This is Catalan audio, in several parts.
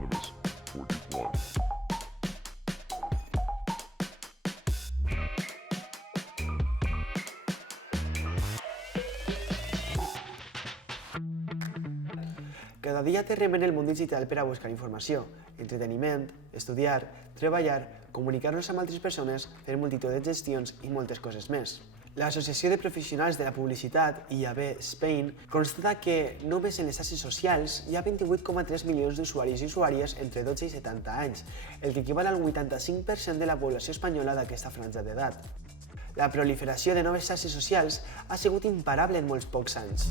Anonymous 41. Cada dia aterrem en el món digital per a buscar informació, entreteniment, estudiar, treballar, comunicar-nos amb altres persones, fer multitud de gestions i moltes coses més. L'Associació de Professionals de la Publicitat, IAB Spain, constata que només en les xarxes socials hi ha 28,3 milions d'usuaris i usuàries entre 12 i 70 anys, el que equival al 85% de la població espanyola d'aquesta franja d'edat. La proliferació de noves xarxes socials ha sigut imparable en molts pocs anys.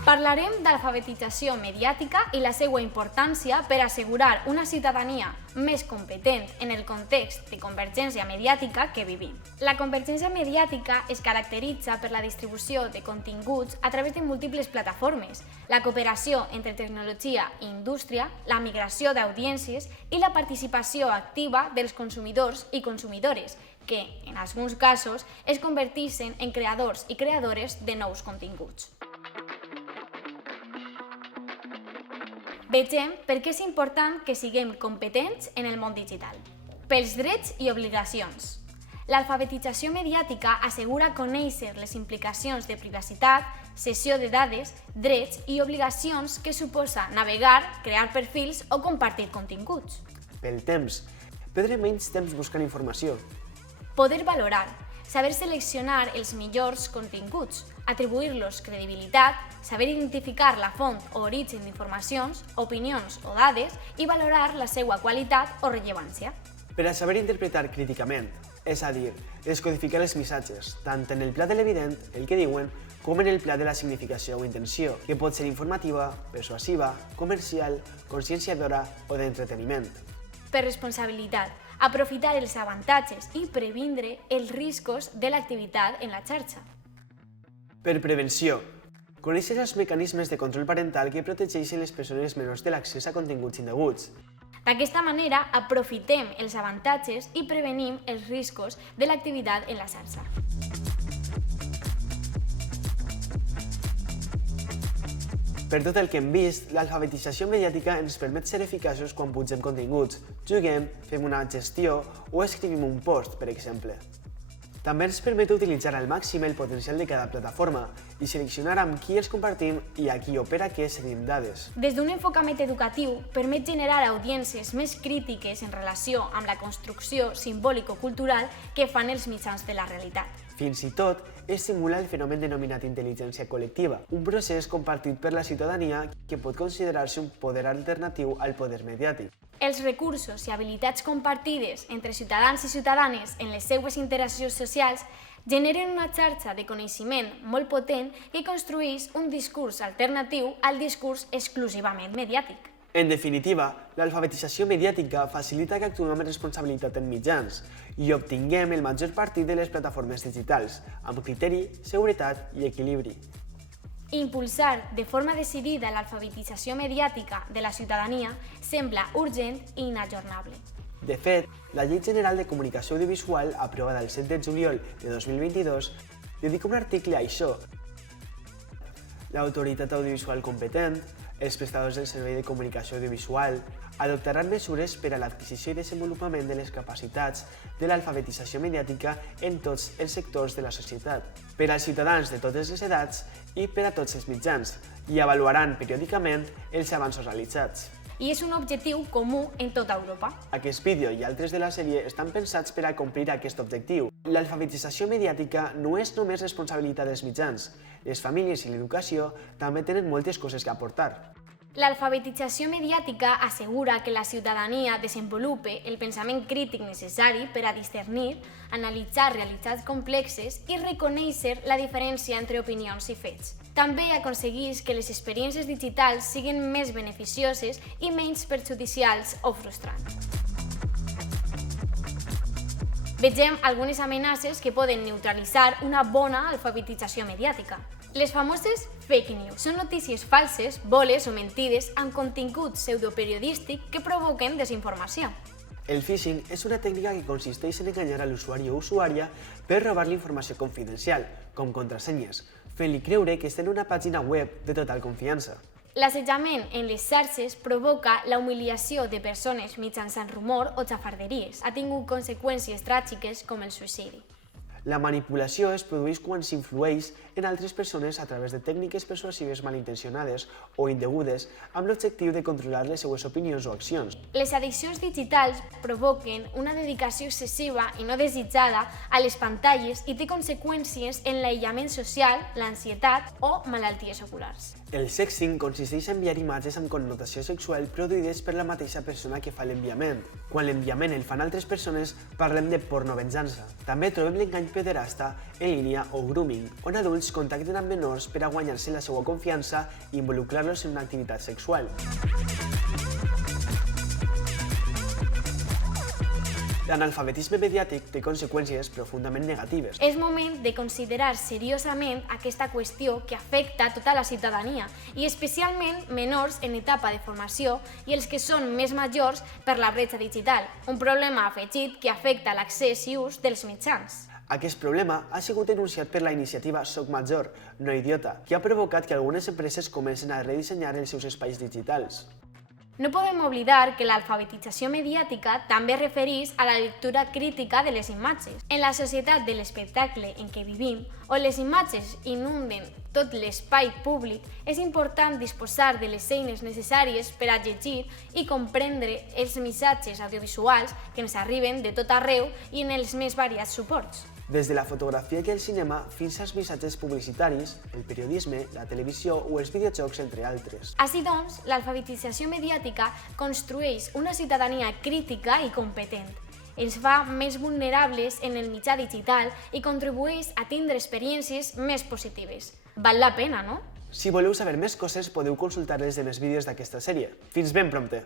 Parlarem d'alfabetització mediàtica i la seva importància per assegurar una ciutadania més competent en el context de convergència mediàtica que vivim. La convergència mediàtica es caracteritza per la distribució de continguts a través de múltiples plataformes, la cooperació entre tecnologia i indústria, la migració d'audiències i la participació activa dels consumidors i consumidores, que, en alguns casos, es converteixen en creadors i creadores de nous continguts. Vegem per què és important que siguem competents en el món digital. Pels drets i obligacions. L'alfabetització mediàtica assegura conèixer les implicacions de privacitat, cessió de dades, drets i obligacions que suposa navegar, crear perfils o compartir continguts. Pel temps. Perdre menys temps buscant informació. Poder valorar. Saber seleccionar els millors continguts, atribuir-los credibilitat, saber identificar la font o origen d'informacions, opinions o dades i valorar la seva qualitat o rellevància. Per a saber interpretar críticament, és a dir, descodificar els missatges, tant en el pla de l'evident, el que diuen, com en el pla de la significació o intenció, que pot ser informativa, persuasiva, comercial, conscienciadora o d'entreteniment. Per responsabilitat. Aprofitar els avantatges i previndre els riscos de l'activitat en la xarxa. Per prevenció. Conèixer els mecanismes de control parental que protegeixen les persones menors de l'accés a continguts indeguts. D'aquesta manera, aprofitem els avantatges i prevenim els riscos de l'activitat en la xarxa. Per tot el que hem vist, l'alfabetització mediàtica ens permet ser eficaços quan pugem continguts, juguem, fem una gestió o escrivim un post, per exemple. També ens permet utilitzar al màxim el potencial de cada plataforma i seleccionar amb qui els compartim i a qui o per a què cedim dades. Des d'un enfocament educatiu, permet generar audiències més crítiques en relació amb la construcció simbòlico-cultural que fan els mitjans de la realitat. Fins i tot, estimula el fenomen denominat intel·ligència col·lectiva, un procés compartit per la ciutadania que pot considerar-se un poder alternatiu al poder mediàtic. Els recursos i habilitats compartides entre ciutadans i ciutadanes en les seues interaccions socials generen una xarxa de coneixement molt potent que construeix un discurs alternatiu al discurs exclusivament mediàtic. En definitiva, l'alfabetització mediàtica facilita que actuem amb responsabilitat en mitjans i obtinguem el major partit de les plataformes digitals, amb criteri, seguretat i equilibri. Impulsar de forma decidida l'alfabetització mediàtica de la ciutadania sembla urgent i inajornable. De fet, la Llei General de Comunicació Audiovisual, aprovada el 7 de juliol de 2022, dedica un article a això. L'autoritat audiovisual competent, els prestadors del servei de comunicació audiovisual, adoptaran mesures per a l'adquisició i desenvolupament de les capacitats de l'alfabetització mediàtica en tots els sectors de la societat, per als ciutadans de totes les edats i per a tots els mitjans, i avaluaran periòdicament els avanços realitzats. I és un objectiu comú en tota Europa. Aquest vídeo i altres de la sèrie estan pensats per a complir aquest objectiu. L'alfabetització mediàtica no és només responsabilitat dels mitjans. Les famílies i l'educació també tenen moltes coses que aportar. L'alfabetització mediàtica assegura que la ciutadania desenvolupe el pensament crític necessari per a discernir, analitzar realitats complexes i reconèixer la diferència entre opinions i fets. També aconsegueix que les experiències digitals siguin més beneficioses i menys perjudicials o frustrants. Vegem algunes amenaces que poden neutralitzar una bona alfabetització mediàtica. Les famoses fake news són notícies falses, boles o mentides amb contingut pseudoperiodístic que provoquen desinformació. El phishing és una tècnica que consisteix en enganyar a l'usuari o usuària per robar-li informació confidencial, com contrasenyes, fent-li creure que està en una pàgina web de total confiança. L'assetjament en les xarxes provoca la humiliació de persones mitjançant rumor o xafarderies. Ha tingut conseqüències tràgiques com el suïcidi. La manipulació es produeix quan s'influeix en altres persones a través de tècniques persuasives malintencionades o indegudes amb l'objectiu de controlar les seues opinions o accions. Les addiccions digitals provoquen una dedicació excessiva i no desitjada a les pantalles i té conseqüències en l'aïllament social, l'ansietat o malalties oculars. El sexting consisteix en enviar imatges amb connotació sexual produïdes per la mateixa persona que fa l'enviament. Quan l'enviament el fan altres persones, parlem de pornovenjança. També trobem l'engany pederasta en línia o grooming, on adults contacten amb menors per a guanyar-se la seva confiança i involucrar-los en una activitat sexual. L'analfabetisme mediàtic té conseqüències profundament negatives. És moment de considerar seriosament aquesta qüestió que afecta tota la ciutadania i especialment menors en etapa de formació i els que són més majors per la bretxa digital, un problema afegit que afecta l'accés i ús dels mitjans. Aquest problema ha sigut denunciat per la iniciativa Soc Major, no idiota, que ha provocat que algunes empreses comencen a redissenyar els seus espais digitals. No podem oblidar que l'alfabetització mediàtica també es refereix a la lectura crítica de les imatges. En la societat de l'espectacle en què vivim, on les imatges inunden tot l'espai públic, és important disposar de les eines necessàries per a llegir i comprendre els missatges audiovisuals que ens arriben de tot arreu i en els més variats suports. Des de la fotografia i el cinema fins als missatges publicitaris, el periodisme, la televisió o els videojocs, entre altres. Així doncs, l'alfabetització mediàtica construeix una ciutadania crítica i competent. Ens fa més vulnerables en el mitjà digital i contribueix a tindre experiències més positives. Val la pena, no? Si voleu saber més coses, podeu consultar els demés vídeos d'aquesta sèrie. Fins ben prompte!